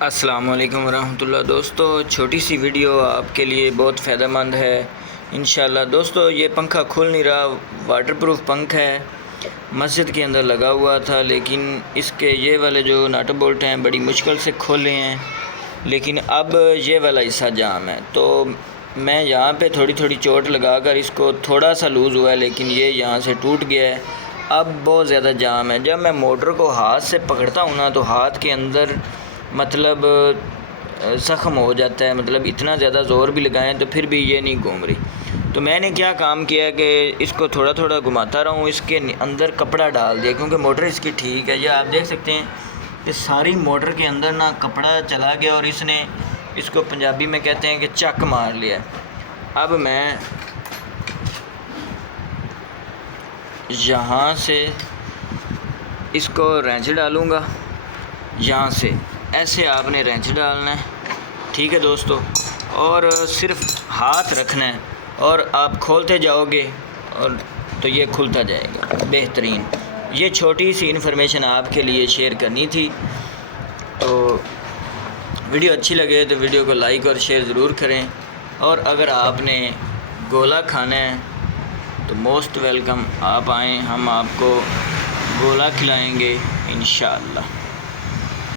السلام علیکم ورحمۃ اللہ۔ دوستو چھوٹی سی ویڈیو آپ کے لیے بہت فائدہ مند ہے انشاءاللہ۔ دوستو یہ پنکھا کھل نہیں رہا، واٹر پروف پنکھا ہے، مسجد کے اندر لگا ہوا تھا، لیکن اس کے یہ والے جو نٹ بولٹ ہیں بڑی مشکل سے کھولے ہیں، لیکن اب یہ والا حصہ جام ہے، تو میں یہاں پہ تھوڑی تھوڑی چوٹ لگا کر اس کو تھوڑا سا لوز ہوا ہے، لیکن یہ یہاں سے ٹوٹ گیا ہے، اب بہت زیادہ جام ہے۔ جب میں موٹر کو ہاتھ سے پکڑتا ہوں نا تو ہاتھ کے اندر مطلب زخم ہو جاتا ہے، مطلب اتنا زیادہ زور بھی لگائیں تو پھر بھی یہ نہیں گھوم رہی۔ تو میں نے کیا کام کیا کہ اس کو تھوڑا تھوڑا گھماتا رہا ہوں، اس کے اندر کپڑا ڈال دیا، کیونکہ موٹر اس کی ٹھیک ہے۔ یہ آپ دیکھ سکتے ہیں کہ ساری موٹر کے اندر نا کپڑا چلا گیا اور اس نے اس کو پنجابی میں کہتے ہیں کہ چک مار لیا۔ اب میں یہاں سے اس کو رینچ ڈالوں گا، یہاں سے ایسے آپ نے رینچ ڈالنا ہے، ٹھیک ہے دوستو، اور صرف ہاتھ رکھنا ہے اور آپ کھولتے جاؤ گے اور تو یہ کھلتا جائے گا۔ بہترین، یہ چھوٹی سی انفارمیشن آپ کے لیے شیئر کرنی تھی۔ تو ویڈیو اچھی لگے تو ویڈیو کو لائک اور شیئر ضرور کریں، اور اگر آپ نے گولا کھانا ہے تو موسٹ ویلکم، آپ آئیں، ہم آپ کو گولا کھلائیں گے انشاءاللہ۔